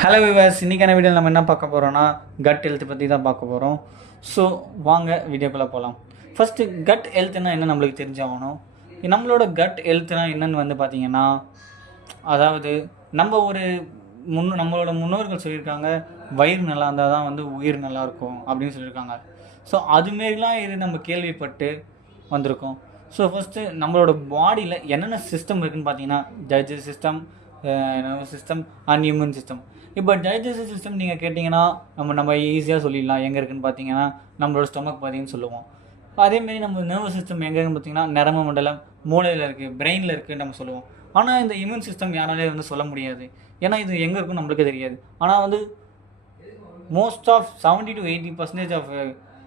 Hello விவாஸ், இன்றைக்கான வீடியோவில் நம்ம என்ன பார்க்க போகிறோன்னா கட் ஹெல்த் பற்றி தான் பார்க்க போகிறோம். ஸோ வாங்க வீடியோக்குள்ளே போகலாம். ஃபஸ்ட்டு கட் ஹெல்த்னால் என்ன நம்மளுக்கு தெரிஞ்சாகணும். நம்மளோட கட் ஹெல்த்னால் என்னென்னு வந்து பார்த்திங்கன்னா, அதாவது நம்ம ஒரு நம்மளோட முன்னோர்கள் சொல்லியிருக்காங்க, வயிறு நல்லா இருந்தால் தான் வந்து உயிர் நல்லாயிருக்கும் அப்படின்னு சொல்லியிருக்காங்க. ஸோ அதுமாரிலாம் இது நம்ம கேள்விப்பட்டு வந்திருக்கோம். ஸோ ஃபஸ்ட்டு நம்மளோட பாடியில் என்னென்ன சிஸ்டம் இருக்குதுன்னு பார்த்தீங்கன்னா, digestive system, nervous system and immune system. இப்போ டைஜஸ்டிவ் சிஸ்டம் நீங்கள் கேட்டிங்கன்னா நம்ம ஈஸியாக சொல்லிடலாம். எங்கே இருக்குதுன்னு பார்த்தீங்கன்னா நம்மளோட ஸ்டொமக் பார்த்தீங்கன்னு சொல்லுவோம். அதேமாரி நம்ம நர்வஸ் சிஸ்டம் எங்கே இருக்குன்னு பார்த்தீங்கன்னா நரம்பு மண்டலம், மூளையில் இருக்குது, பிரெயினில் இருக்குதுன்னு நம்ம சொல்லுவோம். ஆனால் இந்த இம்யூன் சிஸ்டம் யாராலே வந்து சொல்ல முடியாது. ஏன்னா இது எங்கே இருக்குன்னு நம்மளுக்கு தெரியாது. ஆனால் வந்து most of 70 to 80% of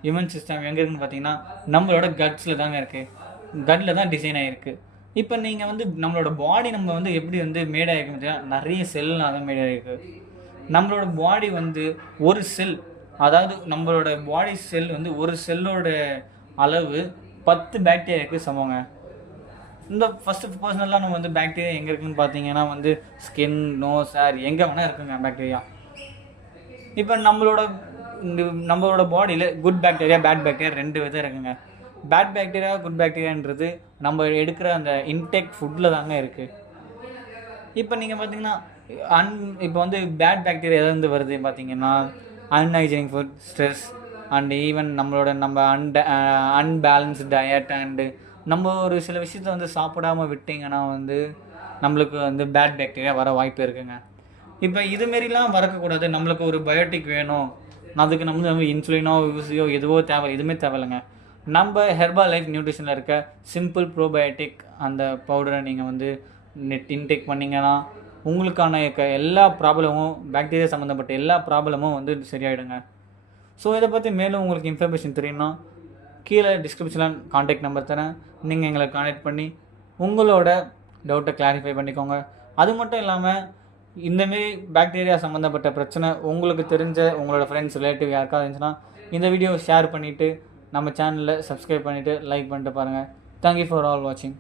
immune system எங்கே இருக்குதுன்னு பார்த்தீங்கன்னா நம்மளோட கட்ஸில் தாங்க இருக்குது. கட்டில் தான் டிசைன் ஆகிருக்கு. இப்போ நீங்கள் வந்து நம்மளோட பாடி நம்ம வந்து எப்படி வந்து மேடாகிருக்கு பார்த்தீங்கன்னா நிறைய செல்லாம் தான் மேடாகிருக்கு. நம்மளோட பாடி வந்து ஒரு செல், அதாவது நம்மளோட பாடி செல் வந்து ஒரு செல்லோட அளவு 10 பாக்டீரியாவுக்கு சமங்க. இந்த ஃபஸ்ட்டு பர்சனலாக நம்ம வந்து பாக்டீரியா எங்கே இருக்குதுன்னு பார்த்தீங்கன்னா வந்து ஸ்கின், நோஸ், ஹேர் எங்கே வேணால் இருக்குங்க பாக்டீரியா. இப்போ நம்மளோட பாடியில் குட் பாக்டீரியா, பேட் பாக்டீரியா 2 விதம் இருக்குங்க. பேட் பாக்டீரியா, குட் பாக்டீரியான்றது நம்ம எடுக்கிற அந்த இன்டேக் ஃபுட்டில் தாங்க இருக்குது. இப்போ நீங்கள் பார்த்தீங்கன்னா இப்போ வந்து பேட் பாக்டீரியா எதுலேருந்து வருது பார்த்தீங்கன்னா unhygienic food, stress and even நம்ம அன்பேலன்ஸ்டு டயட் அண்டு நம்ம ஒரு சில விஷயத்த வந்து சாப்பிடாமல் விட்டிங்கன்னா வந்து நம்மளுக்கு வந்து பேட் பாக்டீரியா வர வாய்ப்பு இருக்குங்க. இப்போ இதுமாரிலாம் வரக்கூடாது. நம்மளுக்கு ஒரு பயோட்டிக் வேணும், அதுக்கு நம்ம இன்சுலினோ யூஸியோ எதுவோ எதுவுமே தேவையில்லைங்க. நம்ம ஹெர்பல் லைஃப் நியூட்ரிஷனில் இருக்க சிம்பிள் ப்ரோபயோட்டிக் அந்த பவுடரை நீங்கள் வந்து இன்டேக் பண்ணிங்கன்னா உங்களுக்கான எல்லா ப்ராப்ளமும், பாக்டீரியா சம்மந்தப்பட்ட எல்லா ப்ராப்ளமும் வந்து சரியாயிடுங்க. ஸோ இதை பற்றி மேலும் உங்களுக்கு இன்ஃபர்மேஷன் தெரியும்னா கீழே டிஸ்கிரிப்ஷனில் கான்டாக்ட் நம்பர் தரேன். நீங்கள் எங்களை கான்டாக்ட் பண்ணி உங்களோட டவுட்டை கிளாரிஃபை பண்ணிக்கோங்க. அது மட்டும் இல்லாமல் இந்தமாரி பாக்டீரியா சம்மந்தப்பட்ட பிரச்சனை உங்களுக்கு தெரிஞ்ச உங்களோட ஃப்ரெண்ட்ஸ், ரிலேட்டிவ் யாருக்காவது இருந்துச்சுன்னா இந்த வீடியோவை ஷேர் பண்ணிவிட்டு நம்ம சேனலில் சப்ஸ்கிரைப் பண்ணிவிட்டு லைக் பண்ணிட்டு பாருங்கள். தேங்க்யூ ஃபார் ஆல் வாட்சிங்.